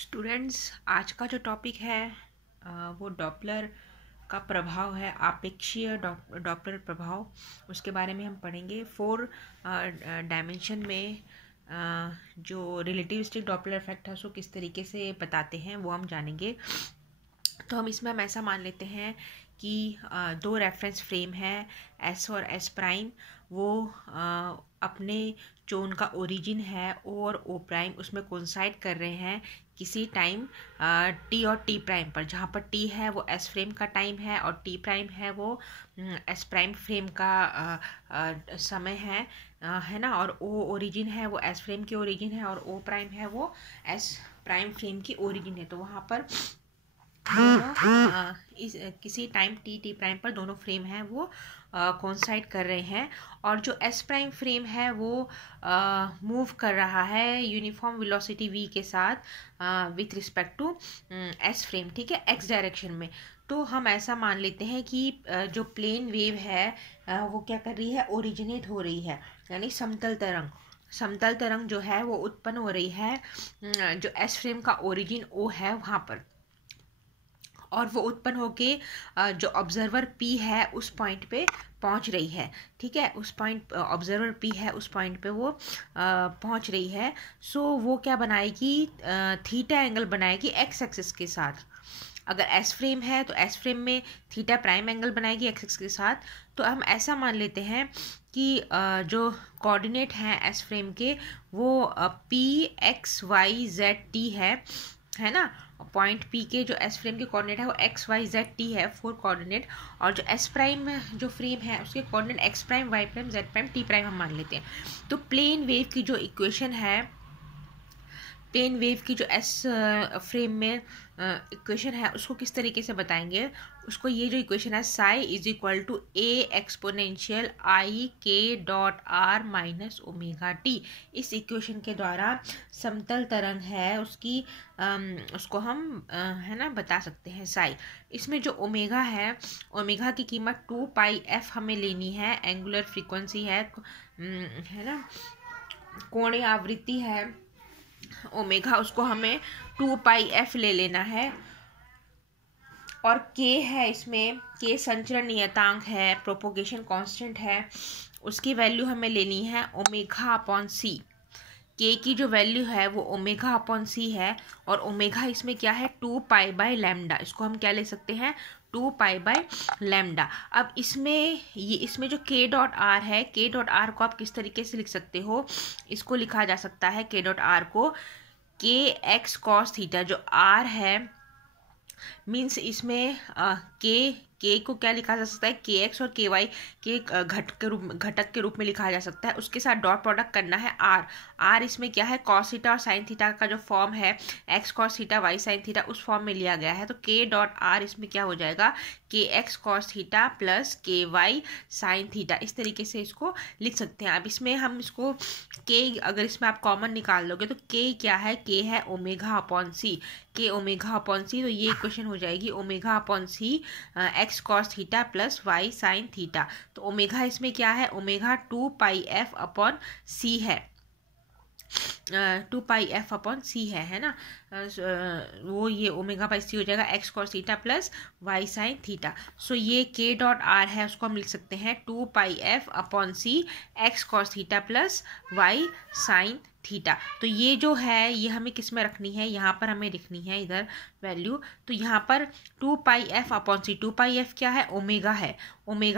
Students, आज का जो टॉपिक है वो डॉपलर का प्रभाव है, आपेक्षीय डॉपलर प्रभाव। उसके बारे में हम पढ़ेंगे। 4 डायमेंशन में जो रिलेटिविस्टिक डॉपलर इफेक्ट है उसको किस तरीके से बताते हैं वो हम जानेंगे। तो हम इसमें ऐसा मान लेते हैं कि 2 रेफरेंस फ्रेम है एस और एस प्राइम। वो अपने जो उनका ओरिजिन है ओ और ओ प्राइम उसमें कोइंसाइड कर रहे हैं किसी टाइम टी और टी प्राइम पर, जहाँ पर टी है वो एस फ्रेम का टाइम है और टी प्राइम है वो एस प्राइम फ्रेम का समय है ना। और ओ ओरिजिन है वो एस फ्रेम की ओरिजिन है और ओ प्राइम है वो एस प्राइम फ्रेम की ओरिजिन है। तो वहाँ पर दोनों किसी टाइम टी प्राइम पर दोनों फ्रेम हैं वो कोइंसाइड कर रहे हैं। और जो एस प्राइम फ्रेम है वो मूव कर रहा है यूनिफॉर्म वेलोसिटी v के साथ with respect to S frame, ठीक है, एक्स डायरेक्शन में। तो हम ऐसा मान लेते हैं कि जो प्लेन वेव है वो क्या कर रही है, ओरिजिनेट हो रही है, यानी समतल तरंग जो है वो उत्पन्न हो रही है जो एस फ्रेम का ओरिजिन ओ है वहाँ पर। और वो उत्पन्न होके जो ऑब्जर्वर P है उस पॉइंट पे पहुंच रही है, ठीक है। उस पॉइंट ऑब्जर्वर P है उस पॉइंट पे वो पहुंच रही है। सो वो क्या बनाएगी, थीटा एंगल बनाएगी एक्स एक्सिस के साथ। अगर एस फ्रेम है तो एस फ्रेम में थीटा प्राइम एंगल बनाएगी एक्स एक्सिस के साथ। तो हम ऐसा मान लेते हैं कि जो कोऑर्डिनेट हैं एस फ्रेम के वो P X Y Z T है ना। पॉइंट P के जो एस फ्रेम के कोऑर्डिनेट है वो एक्स वाई जेड टी है, 4 कोऑर्डिनेट। और जो एस प्राइम जो फ्रेम है उसके coordinate X prime Y prime Z prime T prime हम मान लेते हैं। तो प्लेन वेव की जो इक्वेशन है, प्लेन वेव की जो एस फ्रेम में इक्वेशन है उसको किस तरीके से बताएंगे। उसको ये जो इक्वेशन है psi is equal to A exponential i k dot r minus omega t, इस इक्वेशन के द्वारा समतल तरंग है उसकी उसको हम है ना बता सकते हैं साई। इसमें जो ओमेगा है, ओमेगा की कीमत 2 पाई एफ हमें लेनी है, एंगुलर फ्रीक्वेंसी है ना, कोणीय आवृत्ति है ओमेगा, उसको हमें 2 पाई एफ ले लेना है। और k है, इसमें k संचरण नियतांक है, प्रोपोगेशन कांस्टेंट है, उसकी वैल्यू हमें लेनी है ओमेगा अपॉन सी। k की जो वैल्यू है वो ओमेगा अपॉन सी है और ओमेगा इसमें क्या है 2 पाई बाय लैम्डा, इसको हम क्या ले सकते हैं 2 पाई बाय लैम्डा। अब इसमें जो k डॉट आर है, k डॉट आर को आप किस तरीके से लिख सकते हो, इसको लिखा जा सकता है k डॉट आर को k एक्स कॉस थीटा। जो r है मीन्स इसमें के को क्या लिखा जा सकता है, के एक्स और के वाई के घटक के रूप में लिखा जा सकता है। उसके साथ डॉट प्रोडक्ट करना है आर इसमें क्या है कॉस थीटा और साइन थीटा का जो फॉर्म है X cos theta Y sine theta उस फॉर्म में लिया गया है। तो के डॉट आर इसमें क्या हो जाएगा, के एक्स कॉस थीटा प्लस के वाई साइन थीटा, इस तरीके से इसको लिख सकते हैं। अब इसमें हम इसको के अगर इसमें आप कॉमन निकाल लोगे तो के क्या है, के है ओमेगा अपॉन सी, के ओमेगा अपॉन सी। तो ये इक्वेशन हो जाएगी omega upon c x cos theta plus Y sine theta. तो ओमेगा इसमें क्या है, ओमेगा 2 पाई एफ अपॉन सी है, 2 पाई एफ अपॉन सी है ना। वो ये ओमेगा बाई सी हो जाएगा x cos theta plus Y sine theta. So ये के डॉट आर है उसको हम लिख सकते हैं 2 pi f upon c x cos theta plus Y sine theta. तो ये जो है ये हमें किस में रखनी है, यहाँ पर हमें लिखनी है इधर वैल्यू। तो यहाँ पर 2 पाई एफ अपॉन सी, 2 पाई एफ क्या है, ओमेगा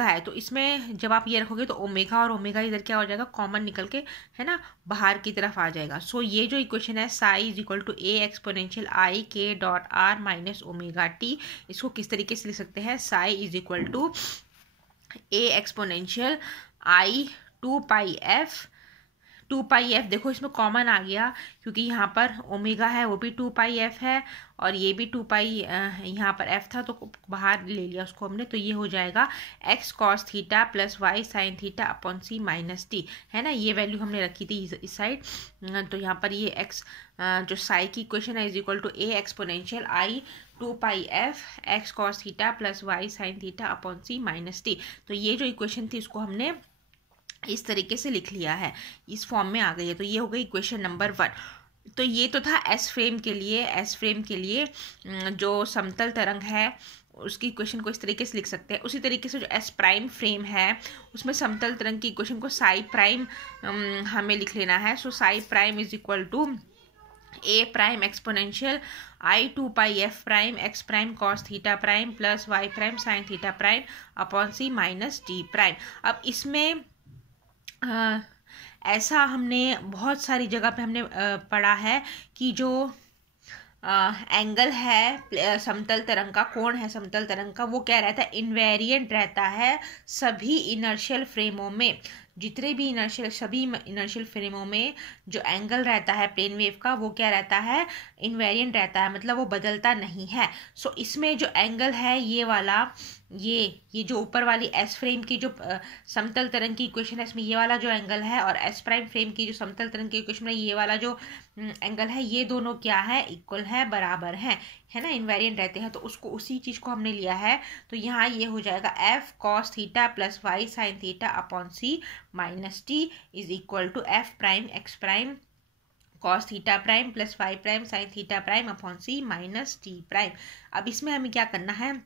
है। तो इसमें जब आप ये रखोगे तो ओमेगा और ओमेगा इधर क्या हो जाएगा, कॉमन निकल के है ना बाहर की तरफ आ जाएगा। सो ये जो इक्वेशन है psi is equal to A exponential i k dot r minus omega t, इसको किस तरीके से लिख सकते हैं, psi is equal to A exponential I 2 pi f. देखो इसमें कॉमन आ गया क्योंकि यहाँ पर ओमेगा है वो भी 2 पाई एफ है और ये भी 2 पाई यहाँ पर एफ था तो बाहर ले लिया उसको हमने। तो ये हो जाएगा x cos theta plus Y sine theta upon सी माइनस टी, है ना। ये वैल्यू हमने रखी थी इस साइड। तो यहाँ पर ये एक्स जो साई की इक्वेशन है is equal to A exponential I 2 pi F X cos theta plus Y sine theta upon C minus T. तो ये जो इक्वेशन थी इसको हमने इस तरीके से लिख लिया है, इस फॉर्म में आ गई है। तो ये हो गई इक्वेशन नंबर 1। तो ये तो था एस फ्रेम के लिए। एस फ्रेम के लिए जो समतल तरंग है उसकी इक्वेशन को इस तरीके से लिख सकते हैं। उसी तरीके से जो एस प्राइम फ्रेम है उसमें समतल तरंग की इक्वेशन को साई प्राइम हमें लिख लेना है। So psi prime is equal to a prime exponential i two pi f prime x prime cos theta prime plus Y prime sine theta prime upon C minus d prime. अब इसमें ऐसा हमने बहुत सारी जगह पे हमने पढ़ा है कि जो एंगल है समतल तरंग का, कोण है समतल तरंग का, वो क्या रहता है, इनवेरिएंट रहता है सभी इनर्शियल फ्रेमों में। जितने भी सभी इनर्शियल फ्रेमों में जो एंगल रहता है प्लेन वेव का वो क्या रहता है, इनवेरिएंट रहता है, मतलब वो बदलता नहीं है। सो इसमें जो एंगल है ये वाला, ये जो ऊपर वाली एस फ्रेम की जो समतल तरंग की इक्वेशन है इसमें ये वाला जो एंगल है, और एस प्राइम फ्रेम की जो समतल तरंग की इक्वेशन है ये वाला जो एंगल है, ये दोनों क्या है, इक्वल है, बराबर है ना, इनवेरिएंट रहते हैं। तो उसको उसी चीज को हमने लिया है। तो यहाँ ये हो जाएगा F cos theta plus Y sine theta upon C minus T is equal to F prime x prime cos theta prime plus Y prime sine theta prime upon C minus T prime. अब इसमें हमें क्या करना है,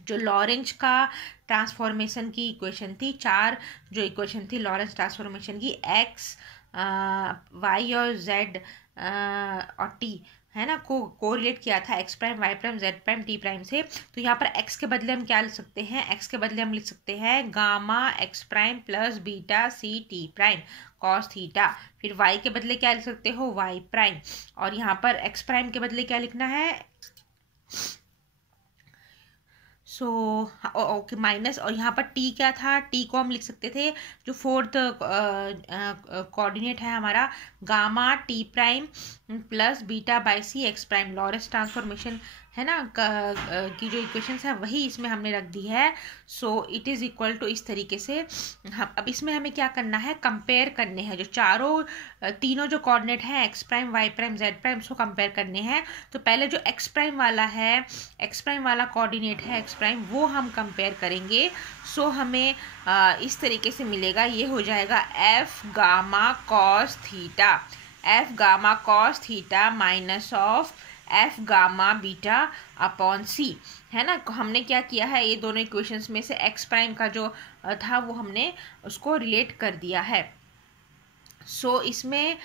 जो Lorentz का transformation की equation थी, चार जो इक्वेशन थी लॉरेंज ट्रांसफॉर्मेशन की, एक्स वाई और जेड और टी है ना, को कोरिलेट किया था X prime Y prime Z prime T prime से। तो यहाँ पर एक्स के बदले हम क्या लिख सकते हैं, एक्स के बदले हम लिख सकते हैं gamma X prime plus beta C T prime cos theta. फिर वाई के बदले क्या लिख सकते हो, वाई प्राइम, और यहाँ पर एक्स प्राइम के बदले क्या लिखना है, सो ओके माइनस, और यहाँ पर टी क्या था, टी को हम लिख सकते थे जो फोर्थ कोऑर्डिनेट है हमारा, gamma T prime plus beta by C X prime. Lorentz transformation है ना की जो इक्वेशंस है वही इसमें हमने रख दी है। So it is equal to इस तरीके से। अब इसमें हमें क्या करना है, कंपेयर करने हैं जो तीनों जो कोऑर्डिनेट हैं X prime Y prime Z prime, उसको कंपेयर करने हैं। तो पहले जो एक्स प्राइम वाला है, एक्स प्राइम वाला कोऑर्डिनेट है एक्स प्राइम, वो हम कंपेयर करेंगे। सो हमें इस तरीके से मिलेगा, ये हो जाएगा f gamma cos theta, f gamma cos theta minus of f gamma beta upon सी, है ना। हमने क्या किया है, ये दोनों इक्वेशंस में से एक्स प्राइम का जो था वो हमने उसको रिलेट कर दिया है। सो इसमें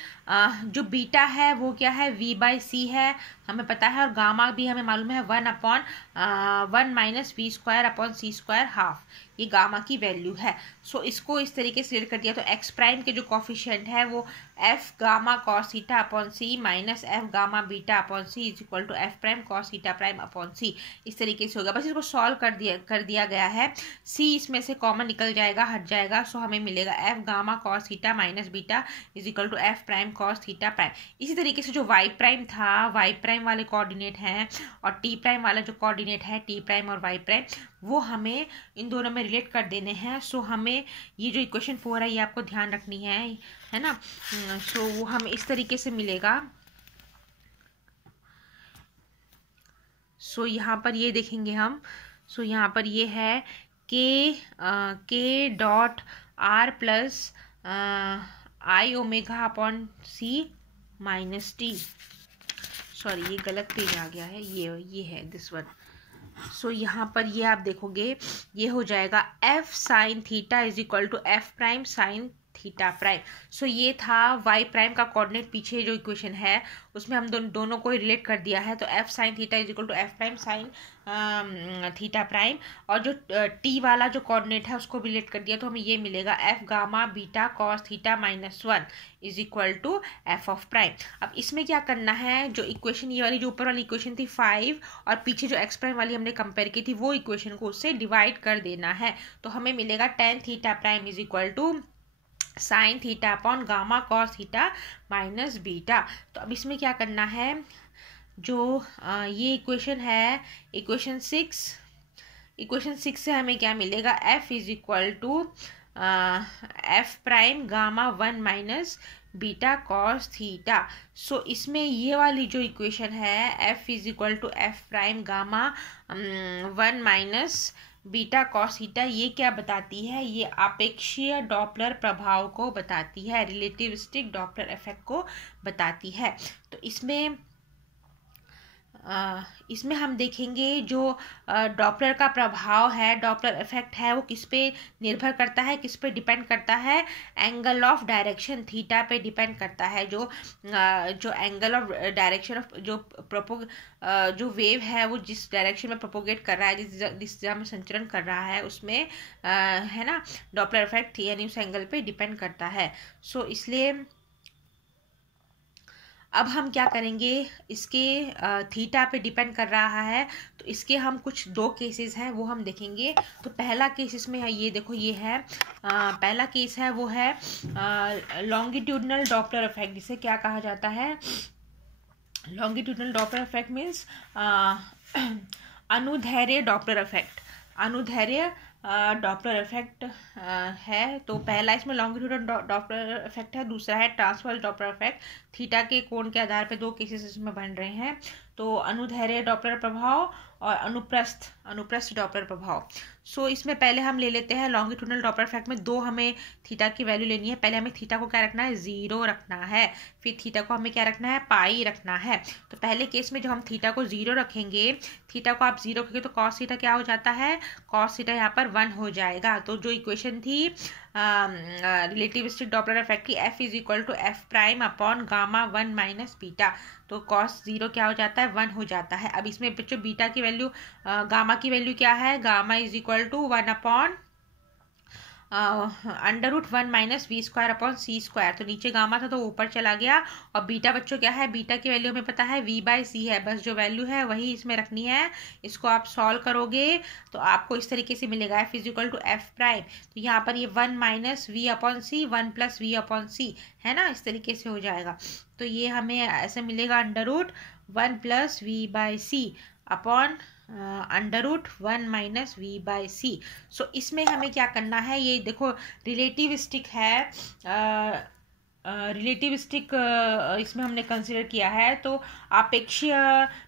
जो बीटा है वो क्या है, v बाई सी है हमें पता है, और गामा भी हमें मालूम है 1/1 minus V square upon C square half, ये गामा की वैल्यू है। सो इसको इस तरीके से रिलेट कर दिया। तो एक्स प्राइम के जो कॉफिशिएंट है वो f gamma cos theta upon C minus f gamma beta upon c is equal to F prime cos theta prime upon c, इस तरीके से होगा। बस इसको सॉल्व कर दिया गया है। सी इसमें से कॉमन निकल जाएगा, हट जाएगा। सो हमें मिलेगा F gamma cos theta minus beta is equal to F prime cos theta prime. इसी तरीके से जो वाई प्राइम था, वाई प्राइम वाले कोऑर्डिनेट हैं, और टी प्राइम वाला जो कोऑर्डिनेट है टी प्राइम और वाई प्राइम, वो हमें इन दोनों में रिलेट कर देने हैं। सो हमें ये जो इक्वेशन 4 है ये आपको ध्यान रखनी है ना। सो वो हमें इस तरीके से मिलेगा। सो यहाँ पर ये देखेंगे हम, सो यहाँ पर ये है के dot are plus I omega upon C minus T, sorry ये गलत पेज आ गया है, ये है दिस वन। सो यहाँ पर ये आप देखोगे ये हो जाएगा f sine theta is equal to F prime sine theta prime. So ये था वाई प्राइम का कोऑर्डिनेट, पीछे जो इक्वेशन है उसमें हम दोनों को रिलेट कर दिया है। तो F sine theta is equal to F prime sine theta prime, और जो टी वाला जो कोऑर्डिनेट है उसको रिलेट कर दिया, तो हमें ये मिलेगा F gamma beta cos theta minus 1 is equal to F of prime. अब इसमें क्या करना है, जो इक्वेशन ये वाली जो ऊपर वाली इक्वेशन थी 5 और पीछे जो एक्स प्राइम वाली हमने कंपेयर की थी वो इक्वेशन को उससे डिवाइड कर देना है। तो हमें मिलेगा tan theta prime is equal to sine theta upon gamma cos theta minus beta. तो अब इसमें क्या करना है, जो ये इक्वेशन है इक्वेशन 6 से हमें क्या मिलेगा, f is equal to F prime gamma 1 minus beta cos theta. So इसमें ये वाली जो इक्वेशन है f is equal to F prime gamma 1 minus beta cos theta ये क्या बताती है? ये आपेक्षीय डॉपलर प्रभाव को बताती है, रिलेटिविस्टिक डॉपलर इफेक्ट को बताती है। तो इसमें हम देखेंगे जो डॉपलर का प्रभाव है, डॉपलर इफेक्ट है, वो किस पे निर्भर करता है, किस पे डिपेंड करता है? एंगल ऑफ डायरेक्शन थीटा पे डिपेंड करता है। जो एंगल ऑफ डायरेक्शन ऑफ जो वेव है वो जिस डायरेक्शन में प्रोपोगेट कर रहा है, जिस दिशा में संचरण कर रहा है, उसमें है ना डॉपलर इफेक्ट यानी उस एंगल पे डिपेंड करता है। सो इसलिए अब हम क्या करेंगे, इसके थीटा पे डिपेंड कर रहा है, तो इसके हम कुछ दो केसेस हैं वो हम देखेंगे। तो पहला केस इसमें है, ये देखो ये है पहला केस है वो है लॉन्गिट्यूडनल डॉपलर इफेक्ट, जिसे क्या कहा जाता है? लॉन्गिट्यूडनल डॉपलर इफेक्ट मीन्स अनुदैर्ध्य डॉपलर इफेक्ट। अनुदैर्ध्य डॉपलर इफेक्ट है। तो पहला इसमें लॉन्गिट्यूडनल डॉपलर इफेक्ट है, दूसरा है ट्रांसवर्स डॉपलर इफेक्ट। थीटा के कोण के आधार पर दो केसेस इसमें बन रहे हैं। तो अनुदैर्ध्य डॉपलर प्रभाव और अनुप्रस्थ डॉपलर प्रभाव। सो इसमें पहले हम ले लेते हैं लॉन्गिट्यूडनल डॉपलर इफेक्ट में दो हमें थीटा की वैल्यू लेनी है। पहले हमें थीटा को क्या रखना है? 0 रखना है। फिर थीटा को हमें क्या रखना है? पाई रखना है। तो पहले केस में जब हम थीटा को 0 रखेंगे, थीटा को आप 0 रखेंगे तो कॉस थीटा क्या हो जाता है? कॉस थीटा यहाँ पर 1 हो जाएगा। तो जो इक्वेशन थी रिलेटिविस्टिक डॉपलर इफेक्ट की, F is equal to F prime upon gamma 1 minus beta, तो कॉस 0 क्या हो जाता है? 1 हो जाता है। अब इसमें बच्चों बीटा की वैल्यू, गामा की वैल्यू क्या है? Gamma is equal to 1 upon √1 minus V square upon C square. तो नीचे गामा था तो ऊपर चला गया। और बीटा बच्चों क्या है? बीटा की वैल्यू हमें पता है v/c है, बस जो वैल्यू है वही इसमें रखनी है। इसको आप सॉल्व करोगे तो आपको इस तरीके से मिलेगा, F is equal to F prime. तो यहाँ पर ये 1 minus V upon C, 1 plus V upon सी है ना, इस तरीके से हो जाएगा। तो ये हमें ऐसे मिलेगा √1 plus v/c upon √1 minus v/c। सो इसमें हमें क्या करना है? ये देखो रिलेटिविस्टिक है, रिलेटिविस्टिक इसमें हमने कंसिडर किया है। तो आपेक्षीय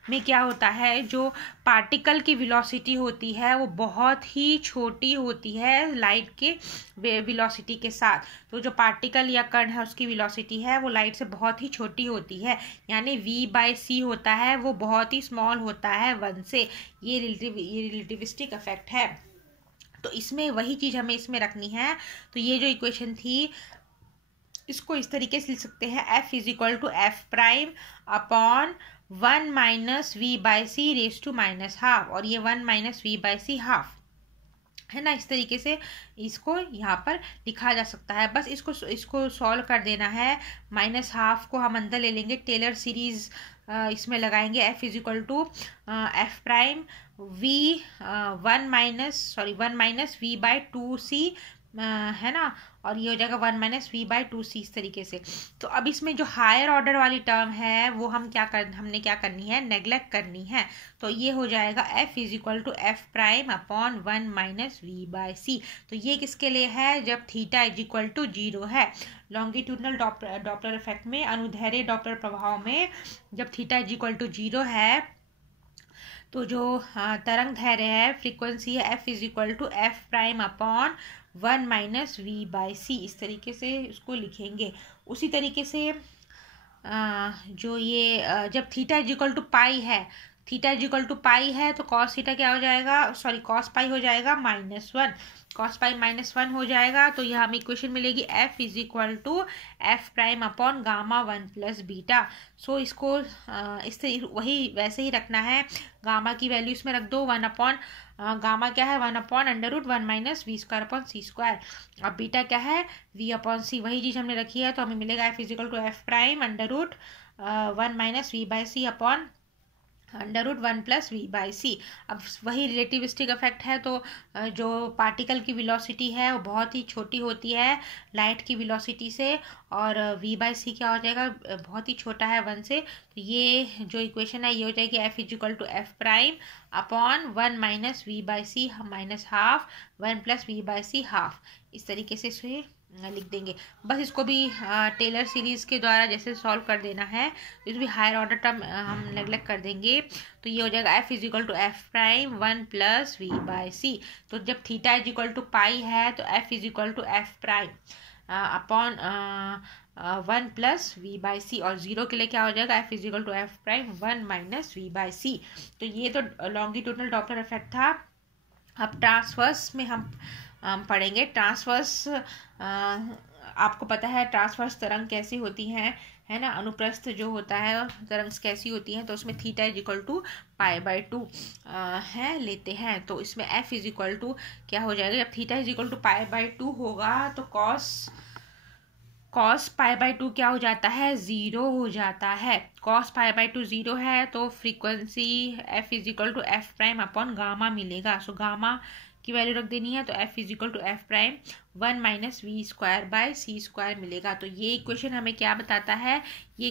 में क्या होता है? जो पार्टिकल की वेलोसिटी होती है वो बहुत ही छोटी होती है लाइट के वेलोसिटी के साथ। तो जो पार्टिकल या कण है उसकी वेलोसिटी है वो लाइट से बहुत ही छोटी होती है, यानी v/c होता है वो बहुत ही स्मॉल होता है 1 से। ये रिलेटिविस्टिक इफेक्ट है। तो इसमें वही चीज़ हमें इसमें रखनी है। तो ये जो इक्वेशन थी इसको इस तरीके से लिख सकते हैं, F is equal to F prime upon 1 minus v/c raise to -12, और ये 1 माइनस v/c हाफ है ना। इस तरीके से इसको यहाँ पर लिखा जा सकता है। बस इसको सॉल्व कर देना है। -12 को हम अंदर ले लेंगे, टेलर सीरीज इसमें लगाएंगे। F is equal to F prime one minus v/2c है ना, और ये हो जाएगा 1 माइनस v/2c इस तरीके से। तो अब इसमें जो हायर ऑर्डर वाली टर्म है वो हमने क्या करनी है? नेग्लेक्ट करनी है। तो ये हो जाएगा F is equal to F prime upon 1 minus v/c। तो ये किसके लिए है? जब थीटा इज इक्वल टू 0 है। लॉन्गिट्यूडनल डॉपलर इफेक्ट में, अनुदैर्ध्य डॉपलर प्रभाव में, जब थीटा इज इक्वल टू 0 है तो जो तरंग दैर्ध्य है, फ्रीक्वेंसी है, F is equal to F prime upon 1 minus v/c, इस तरीके से इसको लिखेंगे। उसी तरीके से जो ये जब theta is equal to pi है, theta is equal to pi है तो कॉस थीटा क्या हो जाएगा? कॉस पाई हो जाएगा -1, कॉस पाई -1 हो जाएगा। तो यह हमें इक्वेशन मिलेगी F is equal to F prime upon gamma 1 plus beta. So इसको वही वैसे ही रखना है। गामा की वैल्यू इसमें रख दो, 1 अपॉन गामा क्या है? 1 upon √1 minus V square upon C square. अब बीटा क्या है? v अपॉन सी, वही चीज़ हमने रखी है। तो हमें मिलेगा F is equal to F prime √1 minus v/c upon √1 plus v/c। अब वही रिलेटिविस्टिक इफेक्ट है। तो जो पार्टिकल की वेलोसिटी है वो बहुत ही छोटी होती है लाइट की वेलोसिटी से, और v/c क्या हो जाएगा? बहुत ही छोटा है 1 से। तो ये जो इक्वेशन है ये हो जाएगी F is equal to F prime upon 1 minus v/c minus half 1 plus v/c half, इस तरीके से इसे लिख देंगे। बस इसको भी टेलर सीरीज़ के द्वारा जैसे सॉल्व कर देना है। तो इस भी हायर ऑर्डर टर्म हम नेगलेक्ट कर देंगे। तो ये हो जाएगा f is equal to F prime 1 plus V by C. तो जब theta is equal to pi है तो f is equal to F prime upon 1 plus V by C, और जीरो के लिए क्या हो जाएगा, f is equal to F prime 1 minus V by C. तो ये तो लॉन्गिट्यूडनल डॉपलर इफेक्ट था। अब ट्रांसवर्स में हम पढ़ेंगे। ट्रांसवर्स आपको पता है ट्रांसवर्स तरंग कैसी होती हैं, है ना। अनुप्रस्थ जो होता है तरंग कैसी होती है, तो उसमें theta is equal to pi by 2 है लेते हैं। तो इसमें f इज इक्वल टू क्या हो जाएगा, जब theta is equal to pi by 2 होगा तो कॉस पाई बाई 2 क्या हो जाता है, ज़ीरो हो जाता है। कॉस पाई बाई 2 ज़ीरो है तो frequency f is equal to F prime upon gamma मिलेगा। सो गामा की वैल्यू रख देनी है, तो f is equal to F prime 1 minus V square by C square मिलेगा। तो ये इक्वेशन हमें क्या बताता है, ये